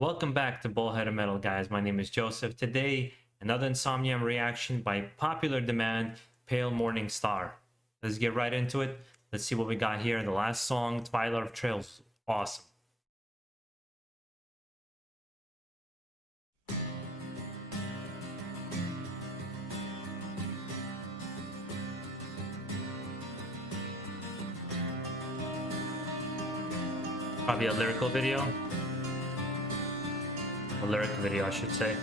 Welcome back to BaldHeaded Metal, guys. My name is Joseph. Today, another INSOMNIUM reaction by popular demand, Pale Morning Star. Let's get right into it. Let's see what we got here. The last song, Twilight of Trails. Awesome. Probably a lyrical video. A lyric video, I should say.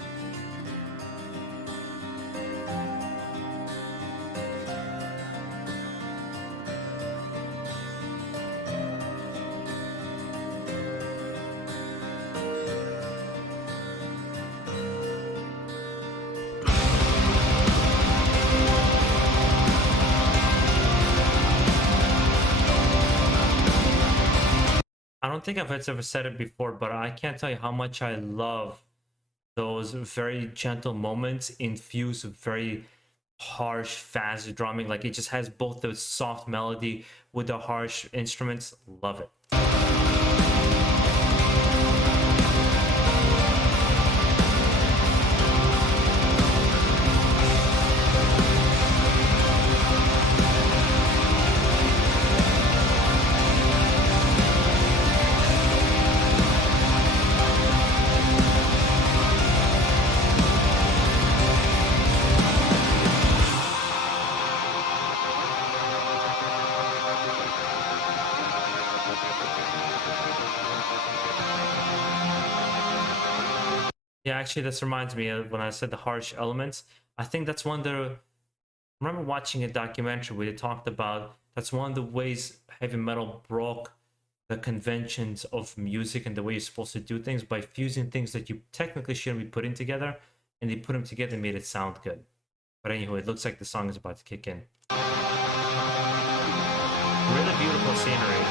I don't think I've ever said it before, but I can't tell you how much I love those very gentle moments infused with very harsh, fast drumming. Like, it just has both the soft melody with the harsh instruments. Love it. Yeah, actually, this reminds me of when I said the harsh elements. I think that's one of the. I remember watching a documentary where they talked about that's one of the ways heavy metal broke the conventions of music and the way you're supposed to do things by fusing things that you technically shouldn't be putting together, and they put them together and made it sound good. But anyway, it looks like the song is about to kick in. Really beautiful scenery.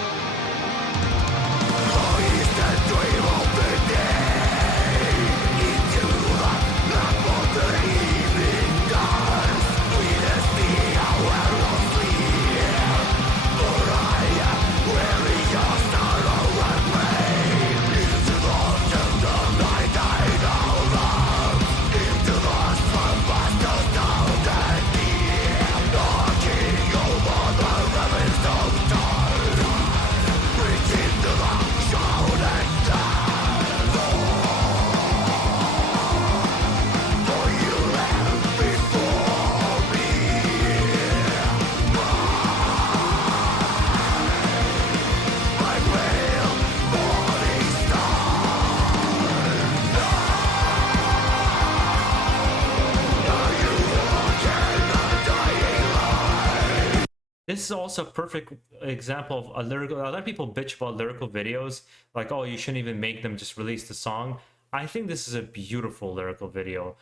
This is also a perfect example of a lyrical. A lot of people bitch about lyrical videos, like, oh, you shouldn't even make them, just release the song. I think this is a beautiful lyrical video.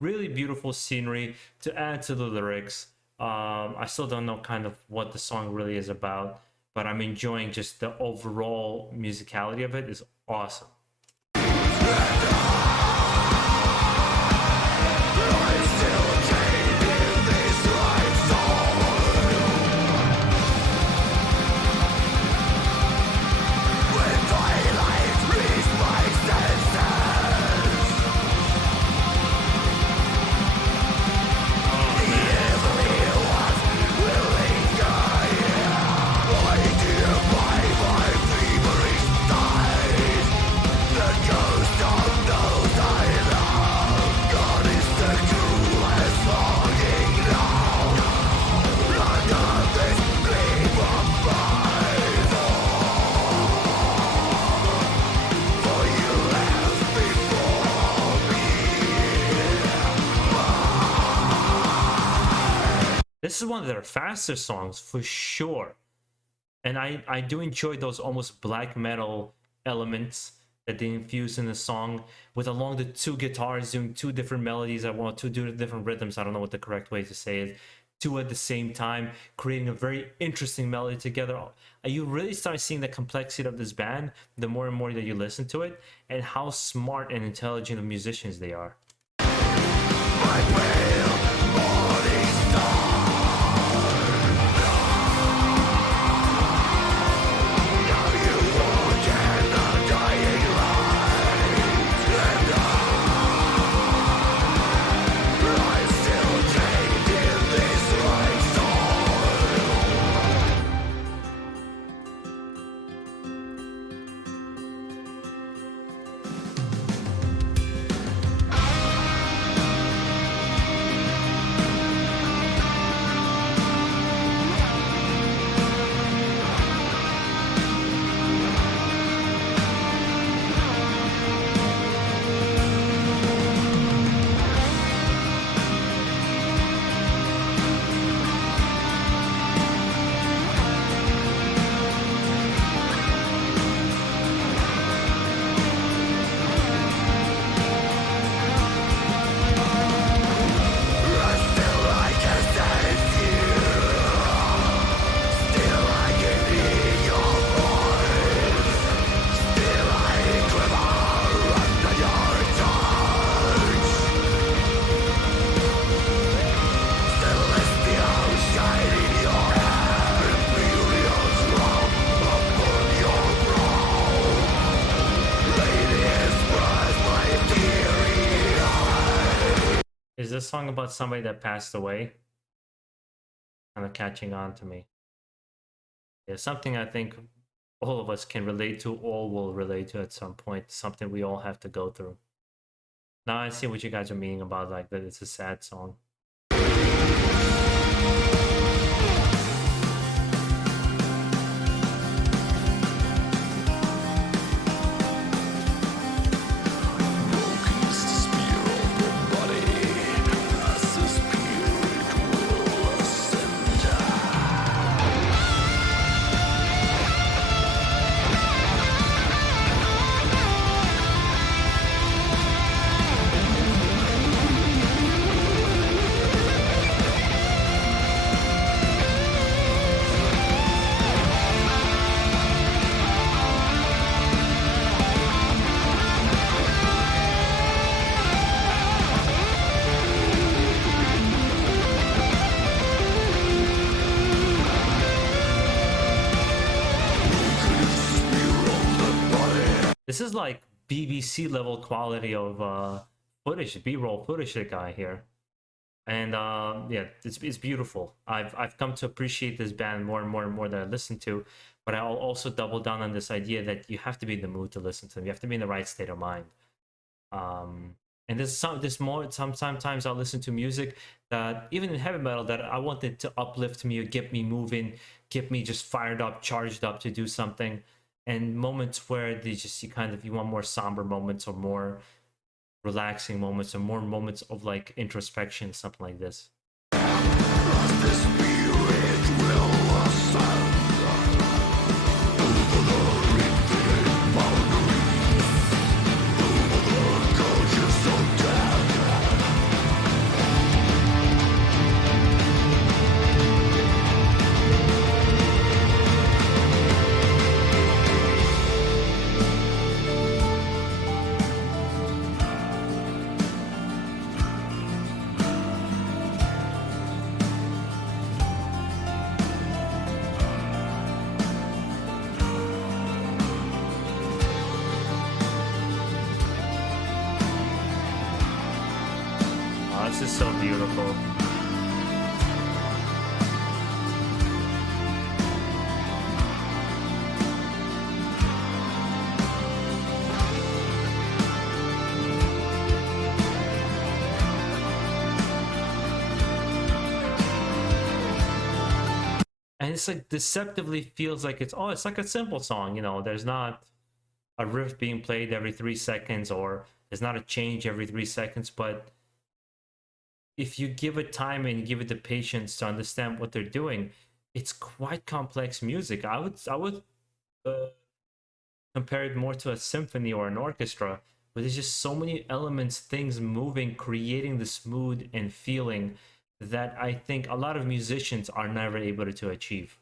Really beautiful scenery to add to the lyrics. I still don't know kind of what the song really is about, but I'm enjoying just the overall musicality of it. Is awesome. This is one of their faster songs for sure. And I do enjoy those almost black metal elements that they infuse in the song, with along the two guitars doing two different melodies. I want two different rhythms. I don't know what the correct way to say it. Two at the same time, creating a very interesting melody together. You really start seeing the complexity of this band the more and more that you listen to it, and how smart and intelligent of musicians they are. Is this song about somebody that passed away? Kind of catching on to me. Yeah, something I think all of us can relate to, all will relate to at some point, something we all have to go through. Now I see what you guys are meaning about, like that it's a sad song. This is like BBC level quality of footage, B-roll footage they got here, and yeah, it's beautiful. I've come to appreciate this band more and more and more that I listen to, but I'll also double down on this idea that you have to be in the mood to listen to them. You have to be in the right state of mind. And sometimes I'll listen to music that even in heavy metal that I wanted to uplift me or get me moving, get me just fired up, charged up to do something. And moments where you want more somber moments or more relaxing moments or more moments of like introspection, something like this. This is so beautiful. And it's like deceptively feels like it's like a simple song, you know, there's not a riff being played every 3 seconds or there's not a change every 3 seconds, but if you give it time and give it the patience to understand what they're doing, it's quite complex music. I would compare it more to a symphony or an orchestra, where there's just so many elements, things moving, creating this mood and feeling that I think a lot of musicians are never able to achieve.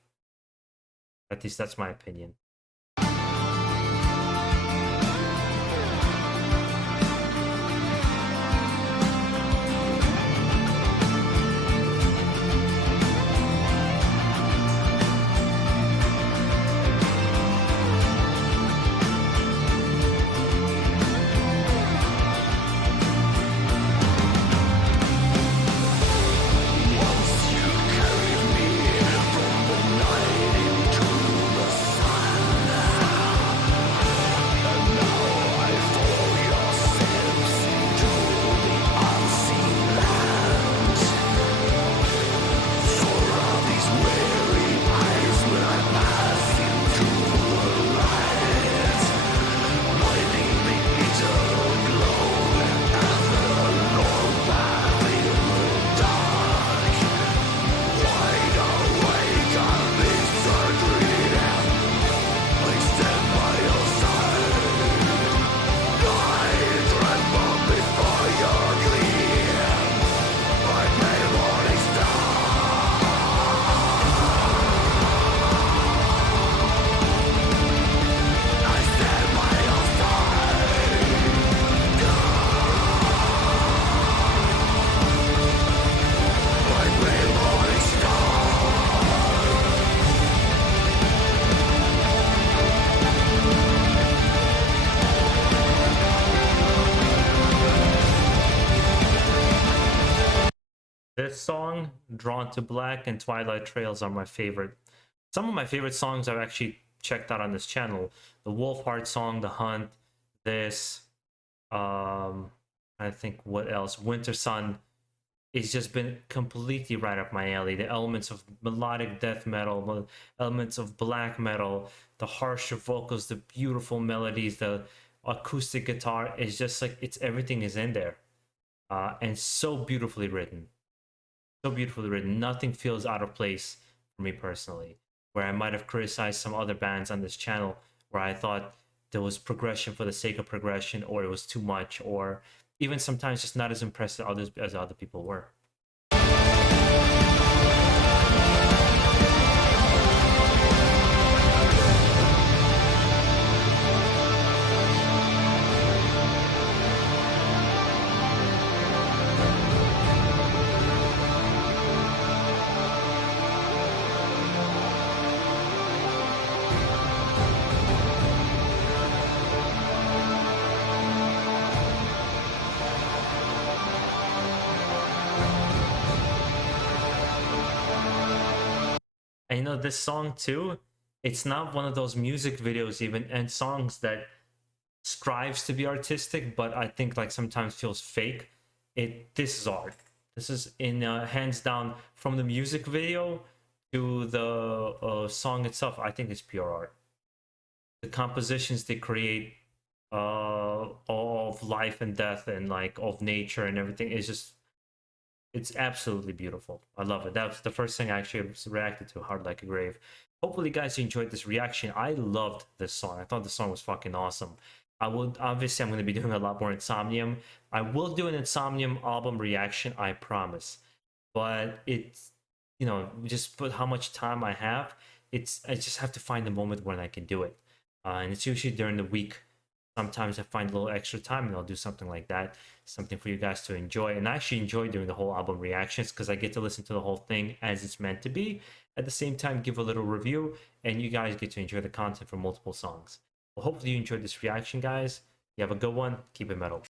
At least that's my opinion. this song, Drawn to Black, and Twilight Trails are my favorite. Some of my favorite songs I've actually checked out on this channel. The Wolfheart song, The Hunt, this, I think what else? Winter Sun. It's just been completely right up my alley. The elements of melodic death metal, elements of black metal, the harsher vocals, the beautiful melodies, the acoustic guitar is just like it's everything is in there, and so beautifully written, so beautifully written. Nothing feels out of place for me personally. Where I might have criticized some other bands on this channel, where I thought there was progression for the sake of progression, or it was too much, or even sometimes just not as impressed as other people were. And this song too, it's not one of those music videos even and songs that strives to be artistic, but I think like sometimes feels fake. This is art. This is in hands down, from the music video to the song itself. I think it's pure art. The compositions they create, of life and death and like of nature and everything is just, it's absolutely beautiful. I love it. That's the first thing I actually reacted to, Hard Like a Grave. Hopefully, guys, you enjoyed this reaction. I loved this song. I thought the song was fucking awesome. Obviously, I'm going to be doing a lot more INSOMNIUM. I will do an INSOMNIUM album reaction, I promise. But it's, just put how much time I have. I just have to find the moment when I can do it. And it's usually during the week. Sometimes I find a little extra time and I'll do something like that, something for you guys to enjoy. And I actually enjoy doing the whole album reactions because I get to listen to the whole thing as it's meant to be. At the same time, give a little review, and you guys get to enjoy the content for multiple songs. Well, hopefully you enjoyed this reaction, guys. You have a good one. Keep it metal.